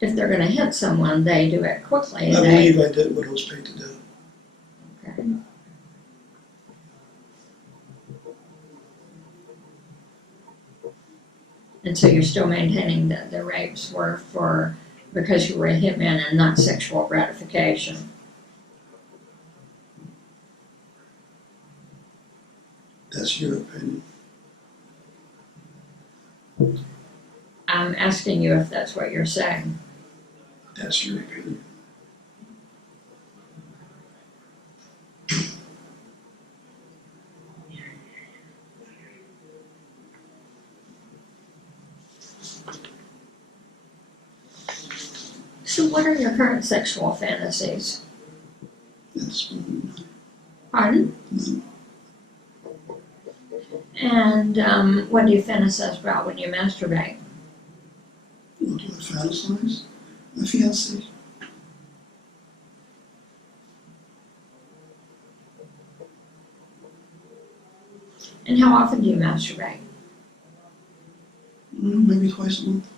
If they're gonna hit someone, they do it quickly. I believe I did what I was paid to do. Okay. And so you're still maintaining that the rapes were because you were a hitman and not sexual gratification? That's your opinion. I'm asking you if that's what you're saying. That's your opinion. So what are your current sexual fantasies? That's Pardon? no. And what do you fantasize about when you masturbate? What do I fantasize? My fiancé. And how often do you masturbate? Maybe twice a month.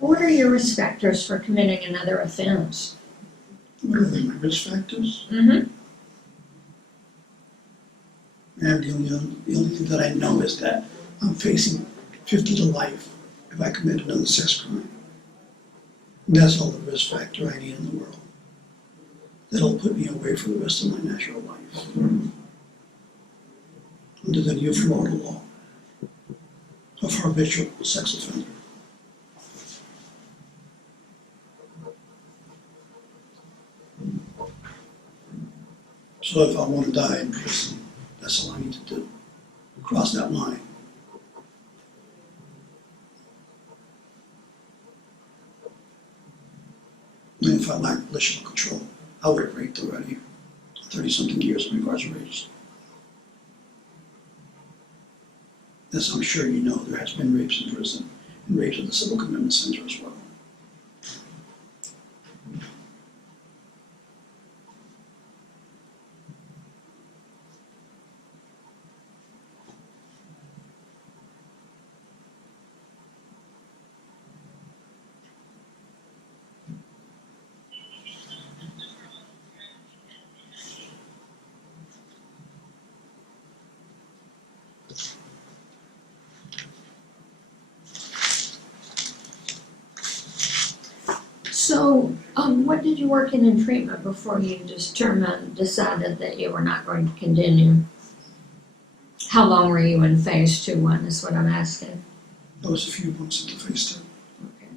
What are your risk factors for committing another offense? What are they, my risk factors? Mm-hmm. And the only thing that I know is that I'm facing 50 to life if I commit another sex crime. That's all the risk factor I need in the world. That'll put me away for the rest of my natural life. Under the new Florida law of habitual sex offender. So if I want to die in prison, that's all I need to do. Cross that line. And if I lacked volitional control, I would have raped already. 30-something years of incarceration. As I'm sure you know, there has been rapes in prison and rapes at the Civil Commitment Center as well. So, what did you work in treatment before you decided that you were not going to continue? How long were you in phase 2-1 is what I'm asking. That was a few months into phase 2. Okay.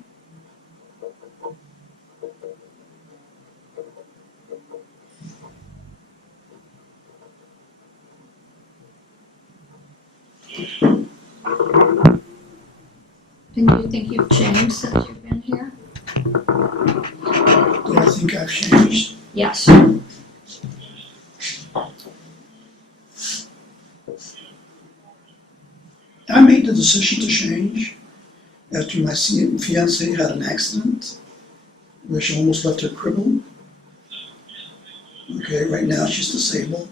And do you think you've changed since you've been here? Do I think I've changed? Yes. I made the decision to change After my fiance had an accident where she almost left her crippled. Okay, right now she's disabled.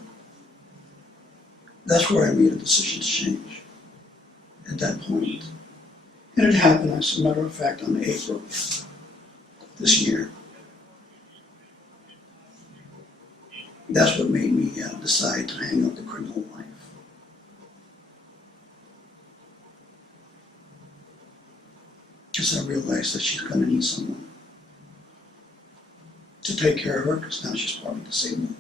That's where I made a decision to change at that point. And it happened, as a matter of fact, on April this year. That's what made me decide to hang up the criminal life. Because I realized that she's gonna need someone to take care of her, because now she's probably disabled.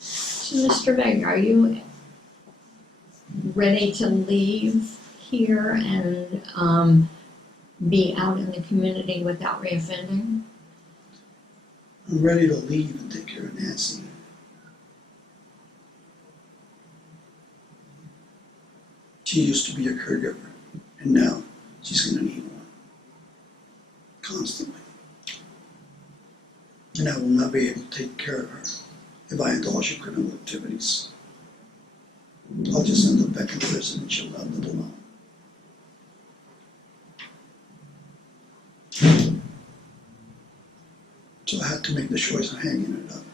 So Mr. Vega, are you ready to leave here and be out in the community without reoffending? I'm ready to leave and take care of Nancy. She used to be a caregiver, and now she's gonna need one. Constantly. And I will not be able to take care of her if I indulge in criminal activities. I'll just end up back in prison and she'll not live alone. So I had to make the choice of hanging it up.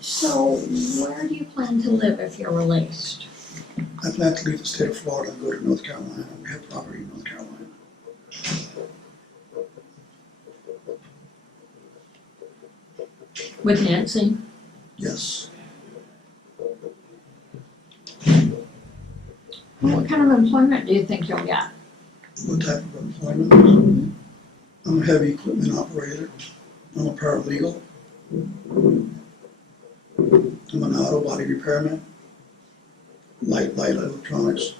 So where do you plan to live if you're released? I plan to leave the state of Florida and go to North Carolina. We have property in North Carolina. With Nancy? Yes. What kind of employment do you think you'll get? What type of employment? I'm a heavy equipment operator. I'm a paralegal. I'm an auto body repairman. Light electronics.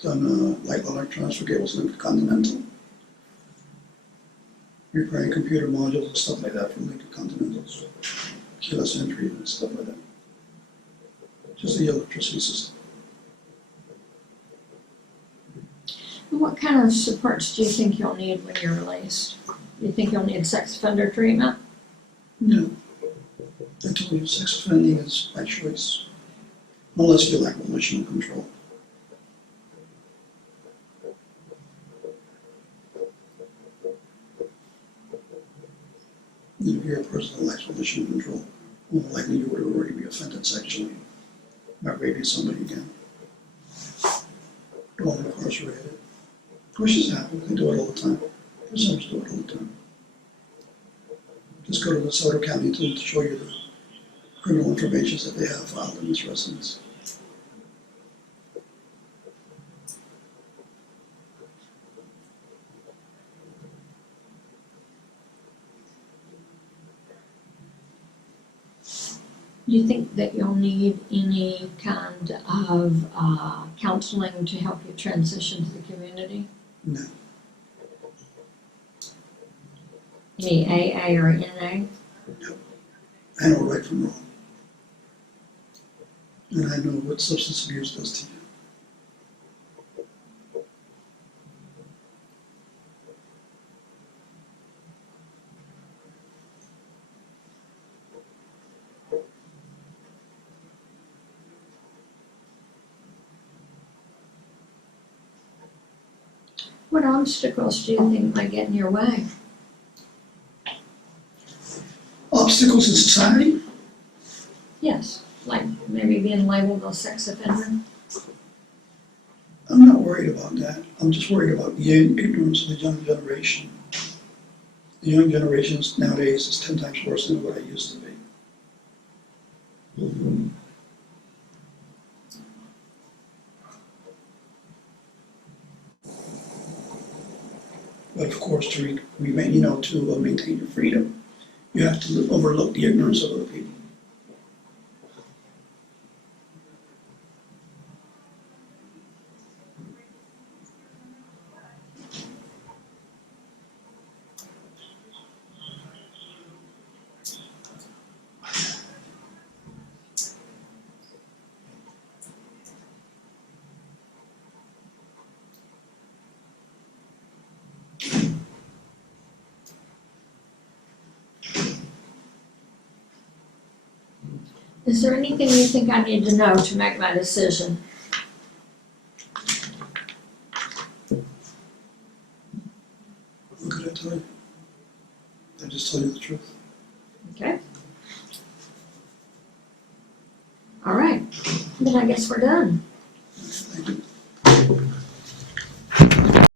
Done light electronics for Gables and Continental. Repairing computer modules and stuff like that for Lincoln Continentals. Keyless entry and stuff like that. Just the electricity system. What kind of supports do you think you'll need when you're released? Do you think you'll need sex offender treatment? No. I told you, sex offending is by choice. Unless you lack volitional control. If you're a person that lacks volitional control, more likely you would already be offended sexually by raping somebody again. Or incarcerated. Which has happened, they do it all the time. Prisoners do it all the time. Just go to the Soto County to show you the criminal information that they have filed in this residence. Do you think that you'll need any kind of counseling to help you transition to the community? No. Any AA or NA? I know right from wrong. And I know what substance abuse does to you. What obstacles do you think might get in your way? Obstacles in society? Yes, like maybe being labeled a sex offender? I'm not worried about that. I'm just worried about the ignorance of the young generation The young generations nowadays is 10 times worse than what I used to be. But of course, to remain, to maintain your freedom, you have to overlook the ignorance of other people. Is there anything you think I need to know to make my decision? What could I tell you? I just tell you the truth. Okay. All right, then I guess we're done.